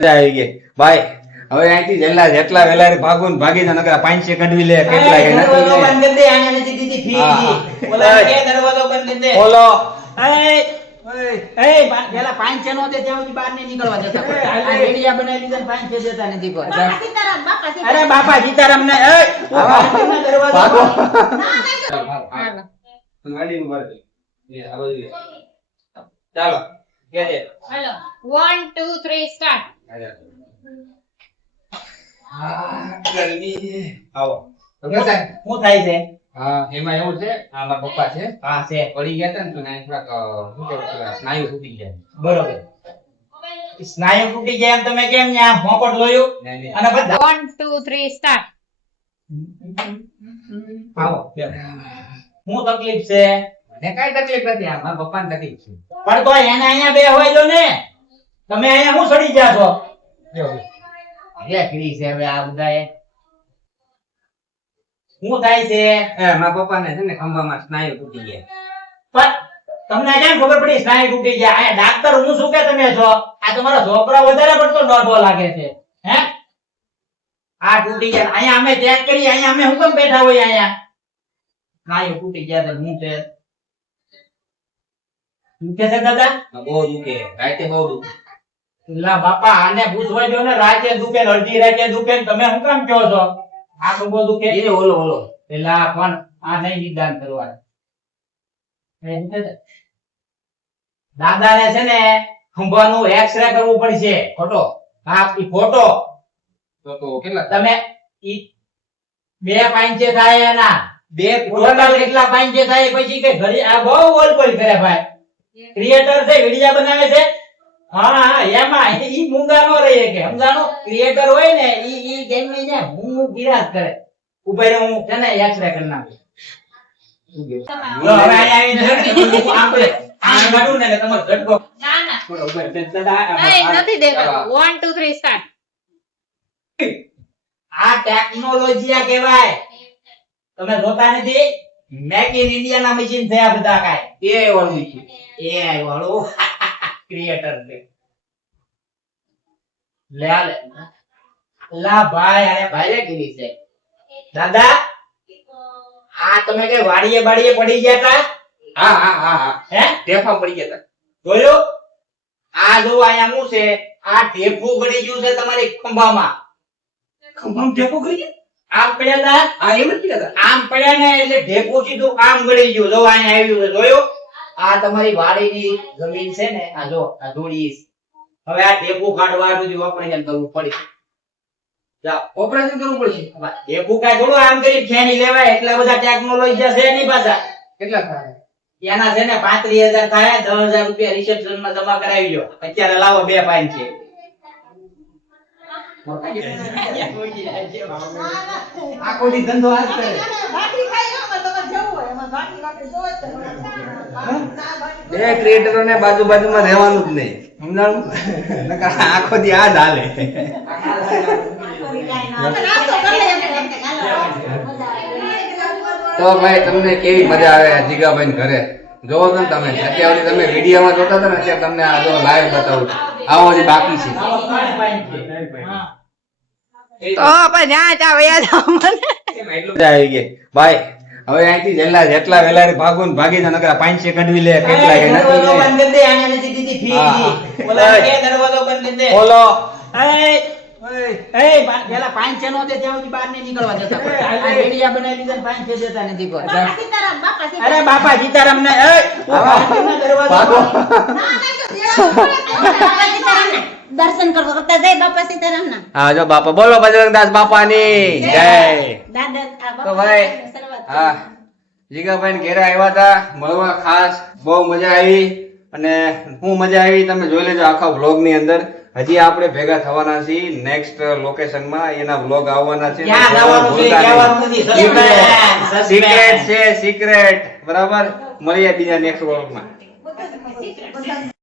આવી ગઈ ભાઈ હવે અહીંથી જેટલા વેલા ભાગું ભાગી જા નકર 5 કઢવી લે કેટલા કે દરવાજો બંધ કરી દે આને નથી દીધી ફી ઓલા કે દરવાજો બંધ કરી દે બોલો એ પેલા 5 નો દે ત્યાં સુધી બહાર નહીં નીકળવા દેતા આ રેડિયા બનાવી દીધા 5 દેતા નથી કોઈ અરે બાપા સીતારામ ને એ દરવાજો ભાગો ચાલો કે દે हेलो 1 2 3 स्टार्ट આવો શું થાય છે હા એમાં એવું છે આ મારા પપ્પા છે હા છે પડી ગયા હતા ને તો ના થોડાક શું કહેવાય સ્નાયુ તૂટી ગયા બરોબર સ્નાયુ તૂટી ગયા એમ તમે કેમ ન્યા મોકટ જોયું નહીં. અને બધા 1 2 3 स्टार्ट આવો હું તકલીફ છે મને કાઈ તકલીફ નથી આ મારા પપ્પાને તકલીફ છે પણ તો એને અહીંયા બે હોય જો ને તમે અહીંયા હું સડી જા છો એ કરી છે હવે આ બધાએ શું થાય છે મારા પપ્પાને છે ને ખંભામાં સ્નાયુ તૂટી ગયા પણ તમને કેમ ખબર પડી સ્નાયુ તૂટી ગયા અહીંયા ડાક્ટર હું શું કે તમે છો આ તમારો છોકરો વધારે પડતો દોઢો લાગે છે હે આ તૂટી ગયા અહીંયા અમે ચેક કરી અહીંયા અમે હું કેમ બેઠા હોય અહીંયા સ્નાયુ તૂટી ગયા તો હું છે દુખે છે દાદા બહુ દુખે રાતે બહુ દુખે લા બાપા આને પૂછવા જો ને રાતે દુખે અડધી રાતે દુખે ને તમે શું કામ કહો છો આ તો બહુ દુખે એ ઓલો પેલા પણ આ નહીં નિદાન કરવાનું દાદાને છે ને ખંભાનું એક્સરે કરવું પડશે ખોટો હા ઈ ખોટો તો કેટલા તમે ઈ બે પાંચે થાય એના બે ટોટલ કેટલા પાંચે થાય પછી કે ઘરે આ બહુ બોલ બોલ કરે ભાઈ ક્રિએટર છે વિડિયો બનાવે છે હા હા એમાં ઈ મૂંગા નો રહે કે સમજાણો ક્રિએટર હોય ને ઈ ગેમ ની ને હું વિરાજ કરે ઉપર હું છે ને એક્સરે કરી નાખું હવે આયા આવીને આપણે આ કાઢું ને એટલે તમારો ઝટકો ना ना થોડો ઉપર नहीं नहीं देखो 1 2 3 स्टार्ट આ ટેકનોલોજી કહેવાય તમે જોતા નથી મેક ઇન ઇન્ડિયા ના મશીન છે આ બધા કાય એ વાળું છે એઆઈ વાળો ક્રિએટર છે લે લા ભાઈ અરે ભાઈ કેવી છે દાદા આ તમે કે વાડીએ બાડીએ પડી ગયા તા હા હે ટેફા પડી ગયા હતા જોયું આ જો આયા શું છે આ ઢેફું ગળી ગયું છે તમારી ખંભામાં ખંભામાં ટેફો કરી ગયા આમ પડ્યા તા હા એમ જ કીધા આમ પડ્યા ને એટલે ઢેફું સીધું આમ ગળી ગયું જો અહીંયા આવ્યું છે જોયું આ તમારી વાડીની જમીન છે ને આ જો આ ધૂળી હવે આ ઢેફું કાઢવા સુધી ઓપરેશન કરવું પડે જા ઓપરેશન કરવું પડશે ઢેફું કાઈ થોડું આમ કરી ખેની લેવાય એટલા બધા ટેકનોલોજી છે નહીં પાછા કેટલા થાય એના છે ને 35,000 થાય 10,000 રૂપિયા રિસેપ્શન માં જમા કરાવી દો અત્યારે લાવો બે પાઇન છે આખો દી ધંધો આજ કરે બે ક્રિએટરો ને બાજુમાં રહેવાનું જ નહીં સમજાણું નકર આખો દી આ જ હાલે તો ભાઈ તમને કેવી મજા આવે જીગાભાઈ ઘરે જોવો છો ને તમે અત્યારે તમે વિડીયોમાં જોતા હતા ને અત્યારે તમને આ જો લાઈવ બતાવું છું. આવો હજી બાકી છે આવો ત્રણ પાઇન છે હા तो अपन यहाँ जाओ यार મજા આવી ગઈ ભાઈ હવે અહીંથી જેટલા વેલા ભાગું ભાગી જા નકર 5 કઢવી લે કેટલા કે દરવાજો બંધ કરી દે આને નથી દીધી ફી ઓલા કે દરવાજો બંધ કરી દે બોલો પેલા 5 નો દે ત્યાં સુધી બહાર નહીં નીકળવા દેતા આ રેડિયા બનાવી દીધા 5 દેતા નથી કોઈ અરે બાપા સીતારામ ને એ દરવાજો ભાગો દર્શન કરવા કરતા જય બાપા સીતારામ ના હા જો બાપા બોલો બજરંગદાસ બાપાની જય દાદા તો ભાઈ હા જીગાભાઈ ને ઘેરે આવ્યા હતા મળવા ખાસ બહુ મજા આવી અને હું મજા આવી તમે જોઈ લેજો આખા વ્લોગ ની અંદર હજી આપણે ભેગા થવાના છીએ નેક્સ્ટ લોકેશન માં એના વ્લોગ આવવાના છે ક્યાં જવાનું છે કહેવાનું નથી સિક્રેટ છે સિક્રેટ બરાબર મળીએ બીજા નેક્સ્ટ વ્લોગ માં